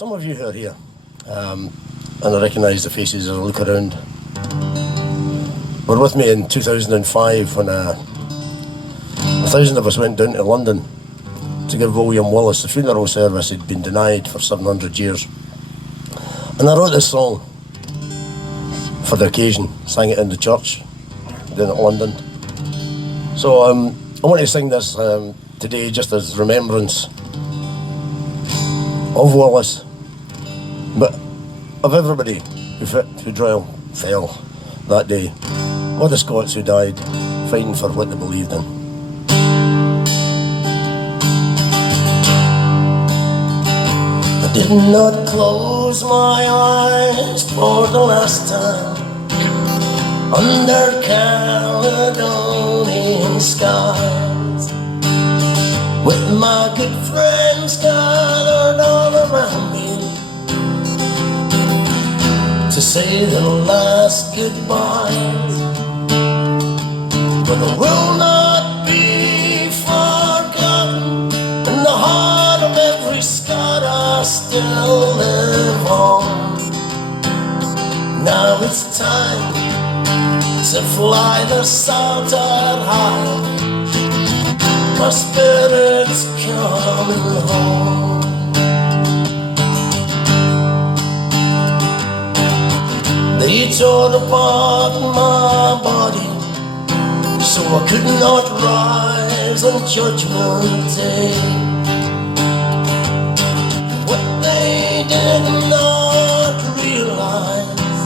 Some of you who are here, and I recognise the faces as I look around, were with me in 2005 when 1,000 of us went down to London to give William Wallace the funeral service he'd been denied for 700 years. And I wrote this song for the occasion, sang it in the church down at London. So I want to sing this today just as remembrance of Wallace, but of everybody who fell that day, all the Scots who died fighting for what they believed in. I did not close my eyes for the last time under Caledonian skies, with my good friends gathered all around me to say their last goodbyes. But I will not be forgotten in the heart of every Scot. I still live on. Now it's time to fly the Saltire high. My spirit's coming home. They tore apart my body so I could not rise on Judgment Day. What they did not realize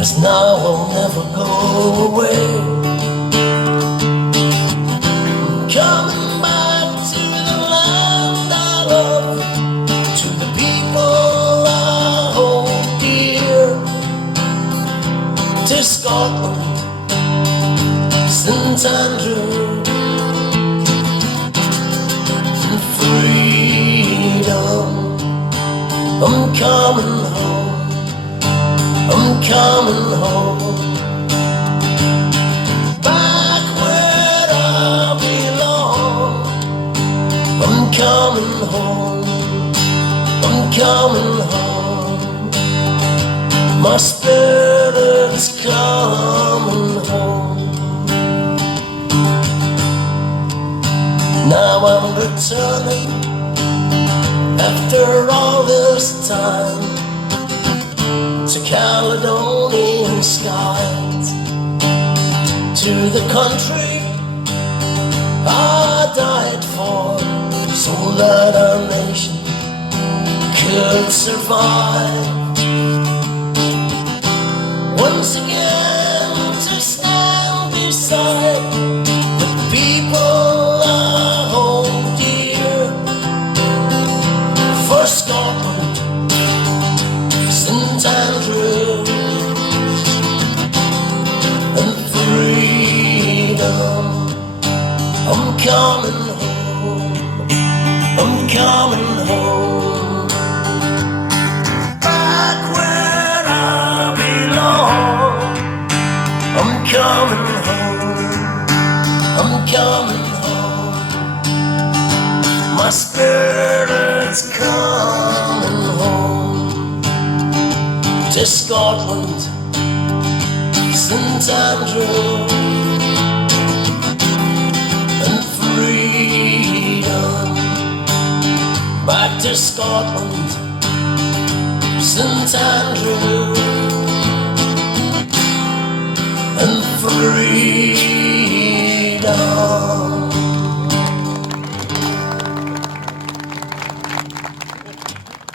is now I'll never go away. I'm coming back to the land I love, to the people I hold dear, to Scotland, St Andrew, and freedom. I'm coming home, I'm coming home, back where I belong. I'm coming home, I'm coming home, my spirit's coming home. Now I'm returning after all this time to Caledonian skies, to the country I died for, so that our nation could survive. Once again to stand beside the people I hold dear, for Scotland, St Andrew, and freedom. I'm coming home, I'm coming home, back where I belong. I'm coming home, I'm coming home, my spirit's coming home, to Scotland, St Andrew, and freedom. Back to Scotland, St Andrew, and freedom.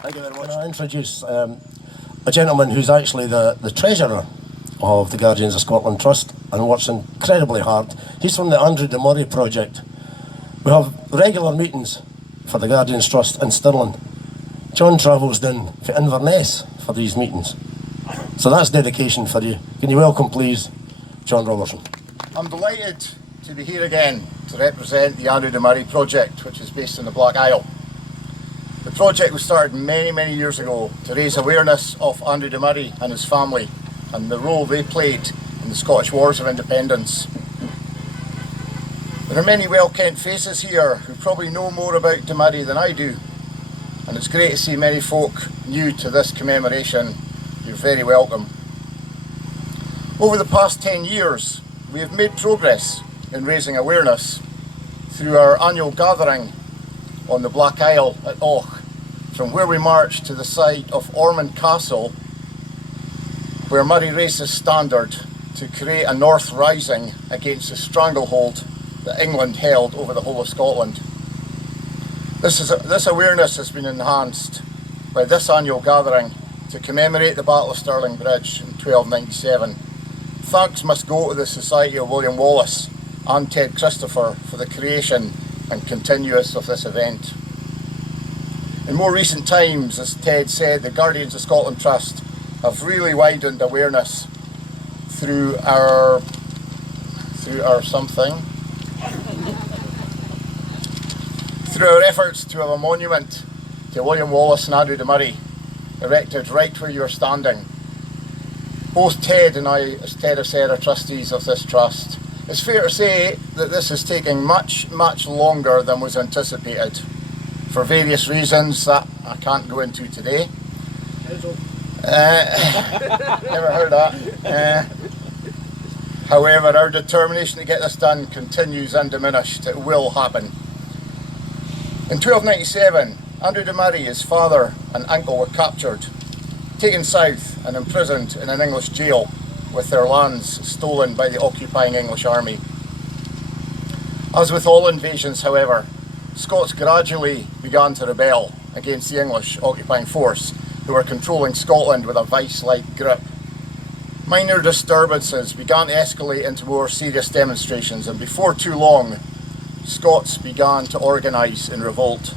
Thank you very much. I introduce a gentleman who's actually the treasurer of the Guardians of Scotland Trust and works incredibly hard. He's from the Andrew de Murray project. We have regular meetings for the Guardians Trust in Stirling. John travels down to Inverness for these meetings. So that's dedication for you. Can you welcome, please, John Robertson? I'm delighted to be here again to represent the Andrew de Murray project, which is based in the Black Isle. The project was started many years ago to raise awareness of Andrew de Murray and his family and the role they played in the Scottish Wars of Independence. There are many well-kent faces here who probably know more about de Murray than I do. and it's great to see many folk new to this commemoration. You're very welcome. Over the past 10 years, we have made progress in raising awareness through our annual gathering on the Black Isle at Och, from where we marched to the site of Ormond Castle, where Murray raised his standard to create a North Rising against the stranglehold that England held over the whole of Scotland. This awareness has been enhanced by this annual gathering to commemorate the Battle of Stirling Bridge in 1297. Thanks must go to the Society of William Wallace and Ted Christopher for the creation and continuance of this event. In more recent times, as Ted said, the Guardians of Scotland Trust have really widened awareness through our efforts to have a monument to William Wallace and Andrew de Murray erected right where you're standing. Both Ted and I, as Ted have said, are trustees of this trust. It's fair to say that this is taking much longer than was anticipated, for various reasons that I can't go into today. Never heard that. However, our determination to get this done continues undiminished. It will happen. In 1297, Andrew de Murray, his father and uncle were captured, taken south and imprisoned in an English jail, with their lands stolen by the occupying English army. As with all invasions, however, Scots gradually began to rebel against the English occupying force, who were controlling Scotland with a vice-like grip. Minor disturbances began to escalate into more serious demonstrations, and before too long, Scots began to organise in revolt.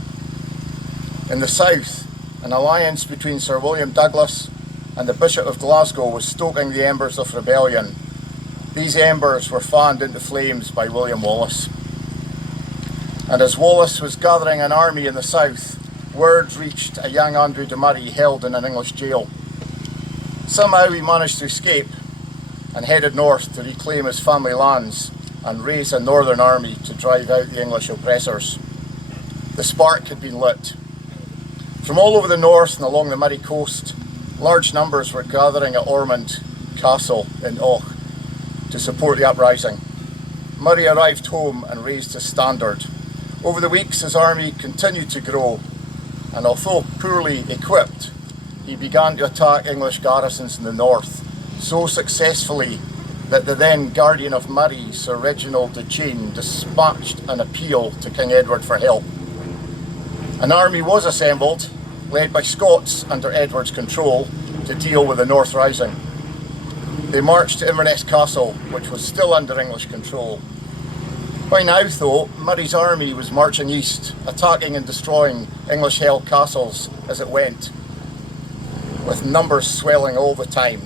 In the south, an alliance between Sir William Douglas and the Bishop of Glasgow was stoking the embers of rebellion. These embers were fanned into flames by William Wallace. And as Wallace was gathering an army in the south, word reached a young Andrew de Murray held in an English jail. Somehow he managed to escape and headed north to reclaim his family lands and raise a northern army to drive out the English oppressors. The spark had been lit. From all over the north and along the Murray coast, large numbers were gathering at Ormond Castle in Och to support the uprising. Murray arrived home and raised his standard. Over the weeks, his army continued to grow, and although poorly equipped, he began to attack English garrisons in the north, so successfully that the then Guardian of Murray, Sir Reginald de Chain, dispatched an appeal to King Edward for help. An army was assembled, led by Scots under Edward's control, to deal with the North Rising. They marched to Inverness Castle, which was still under English control. By now, though, Murray's army was marching east, attacking and destroying English-held castles as it went, with numbers swelling all the time.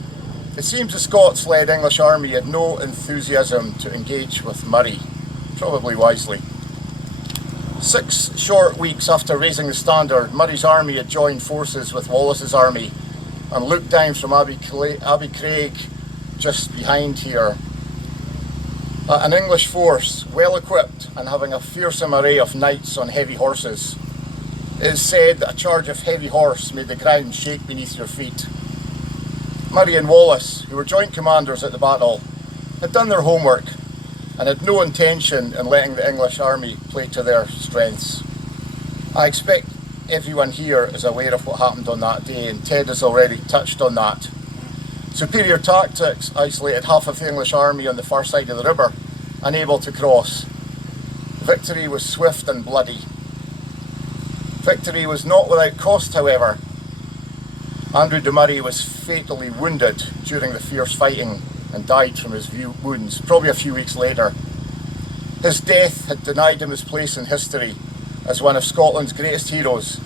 It seems the Scots-led English army had no enthusiasm to engage with Murray, probably wisely. 6 short weeks after raising the standard, Murray's army had joined forces with Wallace's army and looked down from Abbey Craig, just behind here, at an English force, well equipped and having a fearsome array of knights on heavy horses. It is said that a charge of heavy horse made the ground shake beneath your feet. Murray and Wallace, who were joint commanders at the battle, had done their homework and had no intention in letting the English army play to their strengths. I expect everyone here is aware of what happened on that day, and Ted has already touched on that. Superior tactics isolated half of the English army on the far side of the river, unable to cross. Victory was swift and bloody. Victory was not without cost, however. Andrew de Murray was fatally wounded during the fierce fighting and died from his wounds, probably a few weeks later. His death had denied him his place in history as one of Scotland's greatest heroes,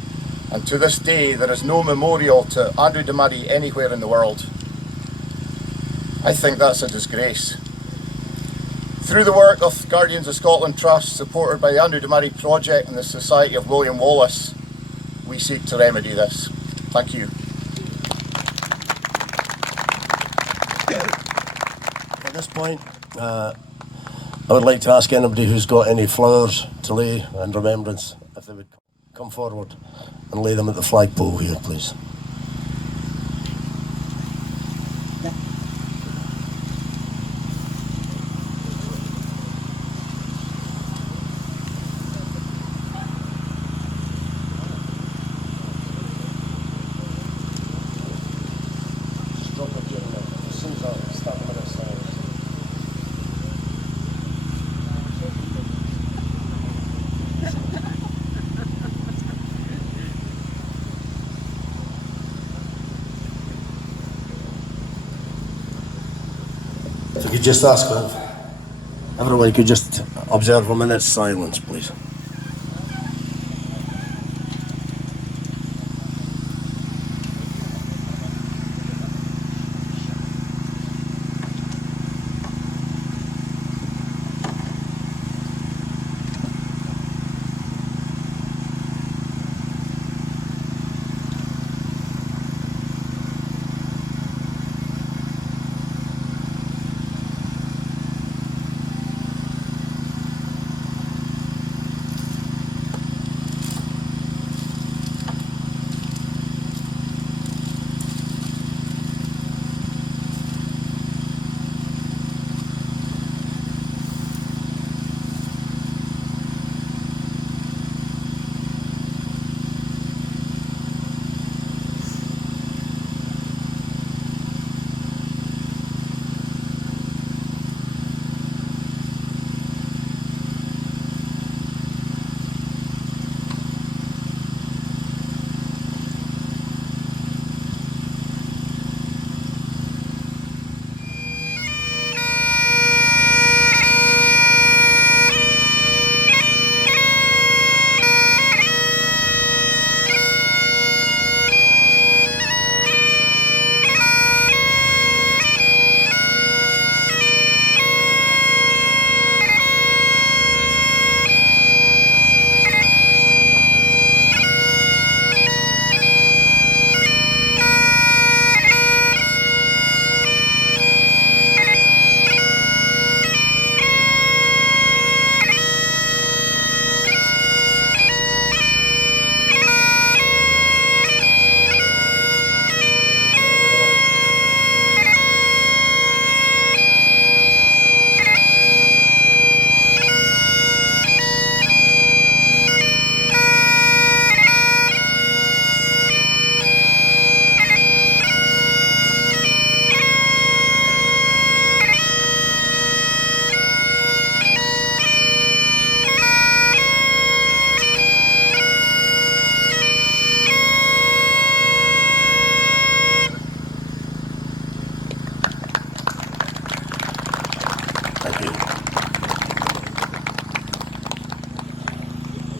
and to this day there is no memorial to Andrew de Murray anywhere in the world. I think that's a disgrace. Through the work of Guardians of Scotland Trust, supported by the Andrew de Murray Project and the Society of William Wallace, we seek to remedy this. Thank you. At this point, I would like to ask anybody who's got any flowers to lay in remembrance if they would come forward and lay them at the flagpole here, please. If you could just ask if everyone could just observe a minute's silence, please.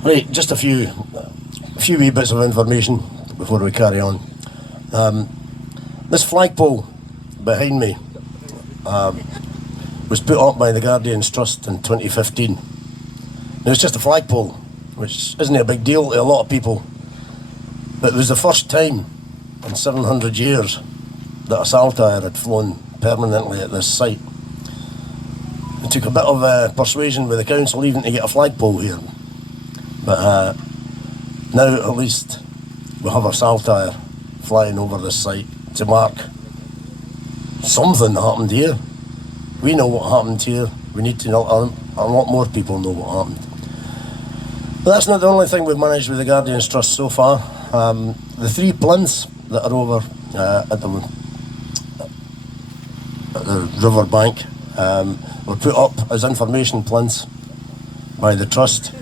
Right, just a few wee bits of information before we carry on. This flagpole behind me was put up by the Guardians Trust in 2015. Now, it's just a flagpole, which isn't a big deal to a lot of people, but it was the first time in 700 years that a saltire had flown permanently at this site. It took a bit of persuasion with the council even to get a flagpole here. But now at least we have our saltire flying over this site to mark something that happened here. We know what happened here. We need to know, a lot more people know what happened. But that's not the only thing we've managed with the Guardians Trust so far. The 3 plinths that are over at the river bank were put up as information plinths by the Trust.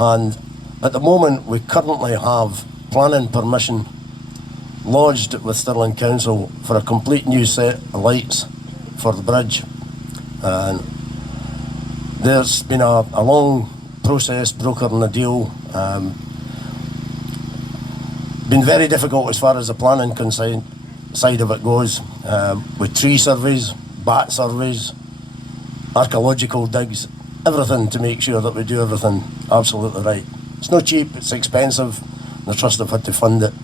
And at the moment, we currently have planning permission lodged with Stirling Council for a complete new set of lights for the bridge. And there's been a long process brokering a deal. Been very difficult as far as the planning side of it goes, with tree surveys, bat surveys, archaeological digs, everything to make sure that we do everything absolutely right. It's not cheap, it's expensive. The Trust have had to fund it.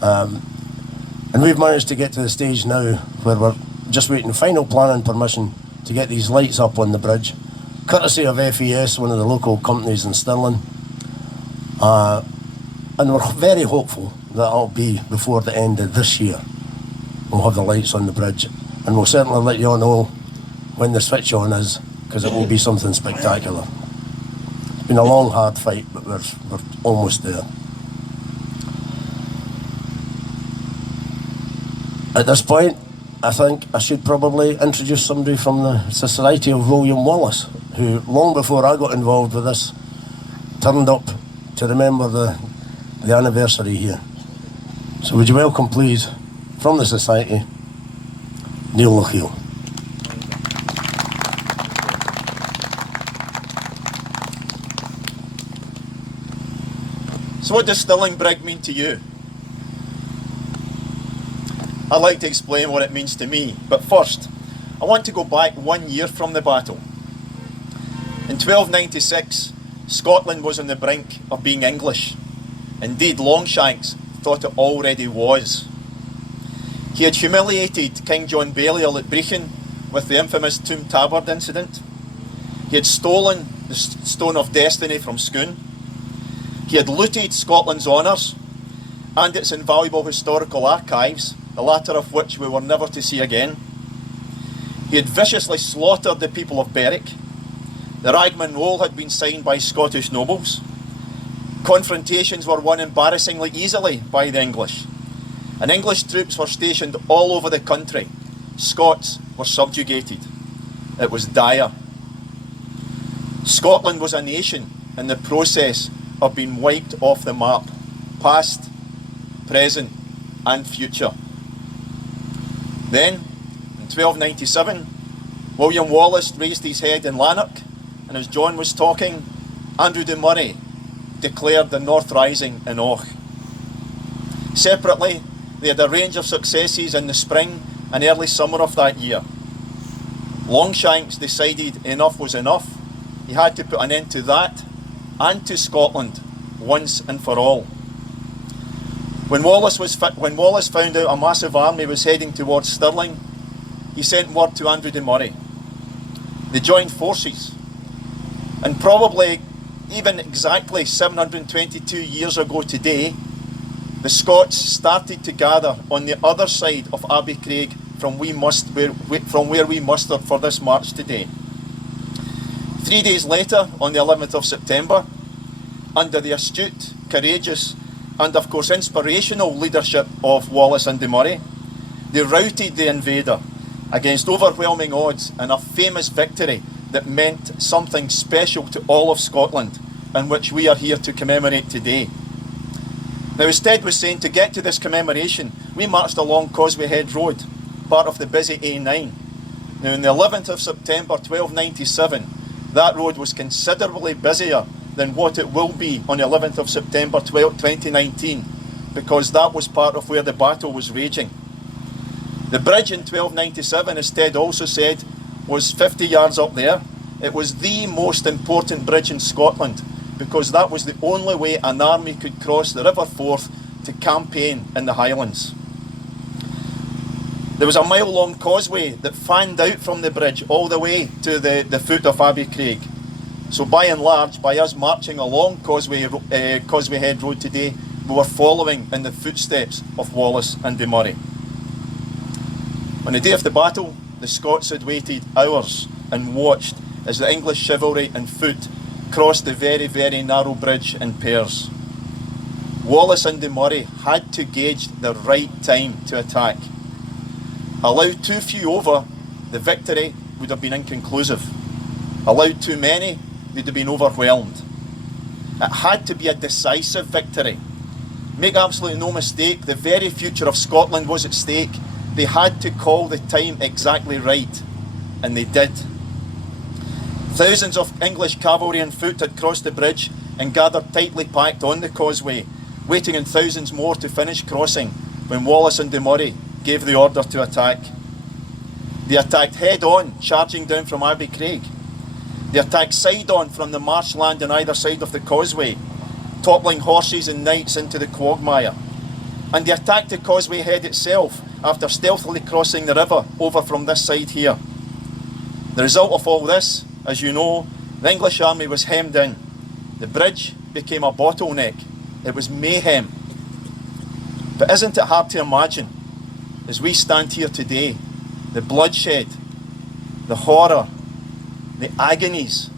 And we've managed to get to the stage now where we're just waiting final planning permission to get these lights up on the bridge, courtesy of FES, one of the local companies in Stirling. And we're very hopeful that it'll be before the end of this year. We'll have the lights on the bridge, and we'll certainly let you all know when the switch on is, because it will be something spectacular. It's been a long, hard fight, but we're almost there. At this point, I think I should probably introduce somebody from the Society of William Wallace, who, long before I got involved with this, turned up to remember the anniversary here. So would you welcome, please, from the Society, Neil Lochiel. So what does Stirling Bridge mean to you? I'd like to explain what it means to me, but first, I want to go back 1 year from the battle. In 1296, Scotland was on the brink of being English. Indeed, Longshanks thought it already was. He had humiliated King John Balliol at Brechin with the infamous Tomb Tabard incident. He had stolen the Stone of Destiny from Scone. He had looted Scotland's honours and its invaluable historical archives, the latter of which we were never to see again. He had viciously slaughtered the people of Berwick. The Ragman Roll had been signed by Scottish nobles. Confrontations were won embarrassingly easily by the English. And English troops were stationed all over the country. Scots were subjugated. It was dire. Scotland was a nation in the process of being wiped off the map, past, present and future. Then, in 1297, William Wallace raised his head in Lanark, and as John was talking, Andrew de Murray declared the North Rising in Och. Separately, they had a range of successes in the spring and early summer of that year. Longshanks decided enough was enough. He had to put an end to that and to Scotland once and for all. When Wallace found out a massive army was heading towards Stirling, he sent word to Andrew de Murray. They joined forces, and probably even exactly 722 years ago today, the Scots started to gather on the other side of Abbey Craig from where we mustered for this march today. 3 days later, on the 11th of September, under the astute, courageous and of course inspirational leadership of Wallace and de Murray, they routed the invader against overwhelming odds in a famous victory that meant something special to all of Scotland, and which we are here to commemorate today. Now, as Ted was saying, to get to this commemoration, we marched along Causeway Head Road, part of the busy A9. Now, on the 11th of September 1297, that road was considerably busier than what it will be on the 11th of September 2019, because that was part of where the battle was raging. The bridge in 1297, as Ted also said, was 50 yards up there. It was the most important bridge in Scotland, because that was the only way an army could cross the River Forth to campaign in the Highlands. There was a mile-long causeway that fanned out from the bridge all the way to the foot of Abbey Craig. So by and large, by us marching along Causeway Head Road today, we were following in the footsteps of Wallace and de Murray. On the day of the battle, the Scots had waited hours and watched as the English chivalry and foot crossed the very, very narrow bridge in pairs. Wallace and de Murray had to gauge the right time to attack. Allowed too few over, the victory would have been inconclusive. Allowed too many, they'd have been overwhelmed. It had to be a decisive victory. Make absolutely no mistake, the very future of Scotland was at stake. They had to call the time exactly right, and they did. Thousands of English cavalry and foot had crossed the bridge and gathered tightly packed on the causeway, waiting in thousands more to finish crossing when Wallace and de Murray gave the order to attack. They attacked head on, charging down from Abbey Craig. They attacked side on from the marshland on either side of the causeway, toppling horses and knights into the quagmire. And they attacked the causeway head itself after stealthily crossing the river over from this side here. The result of all this, as you know, the English army was hemmed in. The bridge became a bottleneck, It was mayhem. But isn't it hard to imagine, as we stand here today, the bloodshed, the horror, the agonies,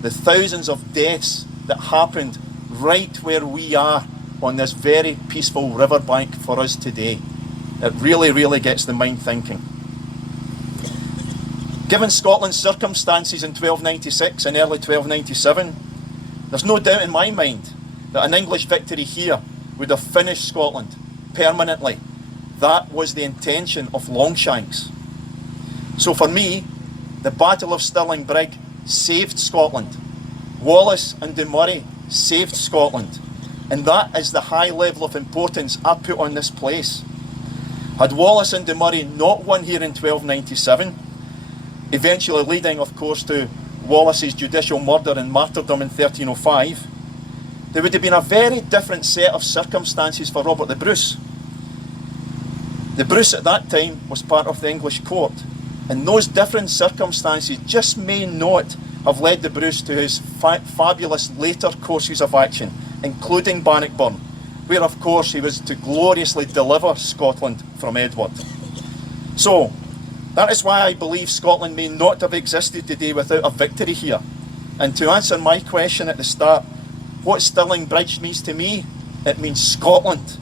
the thousands of deaths that happened right where we are on this very peaceful riverbank for us today. It really, really gets the mind thinking. Given Scotland's circumstances in 1296 and early 1297, there's no doubt in my mind that an English victory here would have finished Scotland permanently. That was the intention of Longshanks. So for me, the Battle of Stirling Bridge saved Scotland. Wallace and de Murray saved Scotland. And that is the high level of importance I put on this place. Had Wallace and de Murray not won here in 1297, eventually leading, of course, to Wallace's judicial murder and martyrdom in 1305, there would have been a very different set of circumstances for Robert the Bruce. The Bruce at that time was part of the English court, and those different circumstances just may not have led the Bruce to his fabulous later courses of action, including Bannockburn, where of course he was to gloriously deliver Scotland from Edward. So, that is why I believe Scotland may not have existed today without a victory here. And to answer my question at the start, what Stirling Bridge means to me, it means Scotland.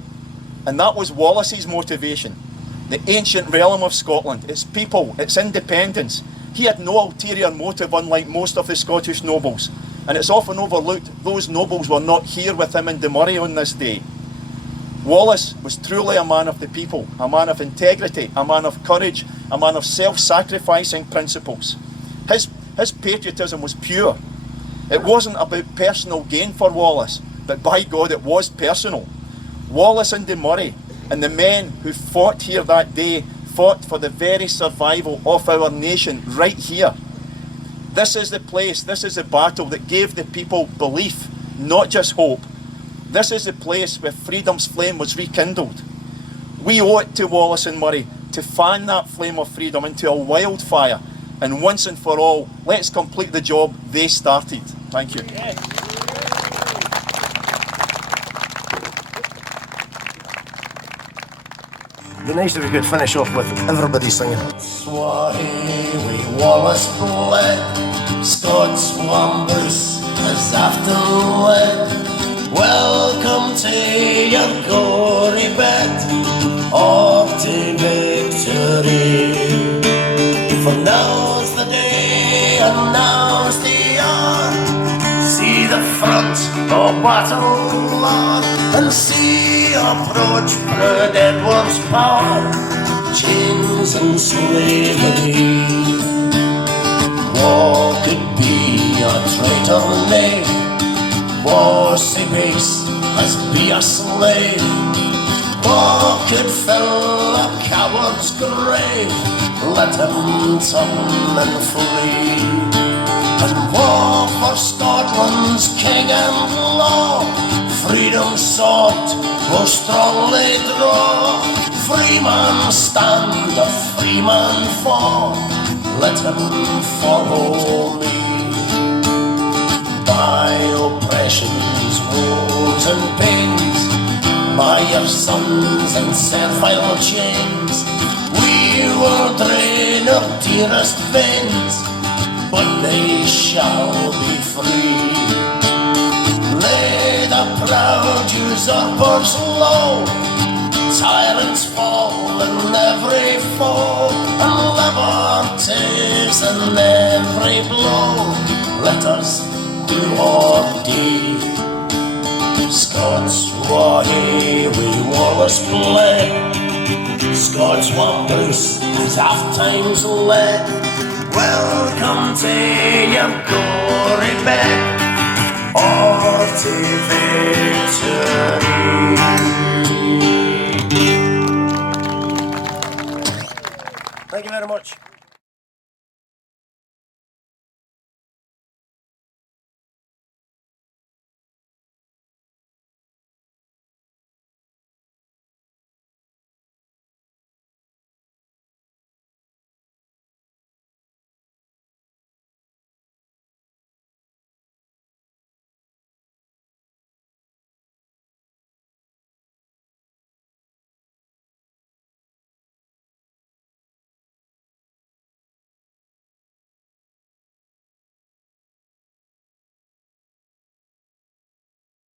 And that was Wallace's motivation. The ancient realm of Scotland, its people, its independence. He had no ulterior motive, unlike most of the Scottish nobles. And it's often overlooked, those nobles were not here with him and de Murray on this day. Wallace was truly a man of the people, a man of integrity, a man of courage, a man of self-sacrificing principles. His patriotism was pure. It wasn't about personal gain for Wallace, but by God it was personal. Wallace and de Murray and the men who fought here that day fought for the very survival of our nation right here. This is the place, this is the battle that gave the people belief, not just hope. This is the place where freedom's flame was rekindled. We owe it to Wallace and Murray to fan that flame of freedom into a wildfire, and once and for all, let's complete the job they started. Thank you. It'd be nice if we could finish off with everybody singing. Swahili Wallace bled, Scots Wambus is after lead. Welcome to your gory bed, or to victory. For now's the day and now's the hour. See the front of battle line and see approach Proud Edward's power. Chains and slavery. What could be a traitor knave? Bossy base as be a slave. What could fill a coward's grave? Let him turn and flee. And war for Scotland's king and law. Freedom sought will strongly draw. Free man stand, a free man fall. Let him follow me. By oppression's woes and pains, by your sons in servile chains, we will drain our dearest veins, but they shall be free. Lay the proud usurpers low, tyrants fall in every foe, and liberties in every blow. Let us do or die. Scots war he, we Wallace bled. Scots Wambus is half times led. Welcome to your gory bed, or to victory. Thank you very much.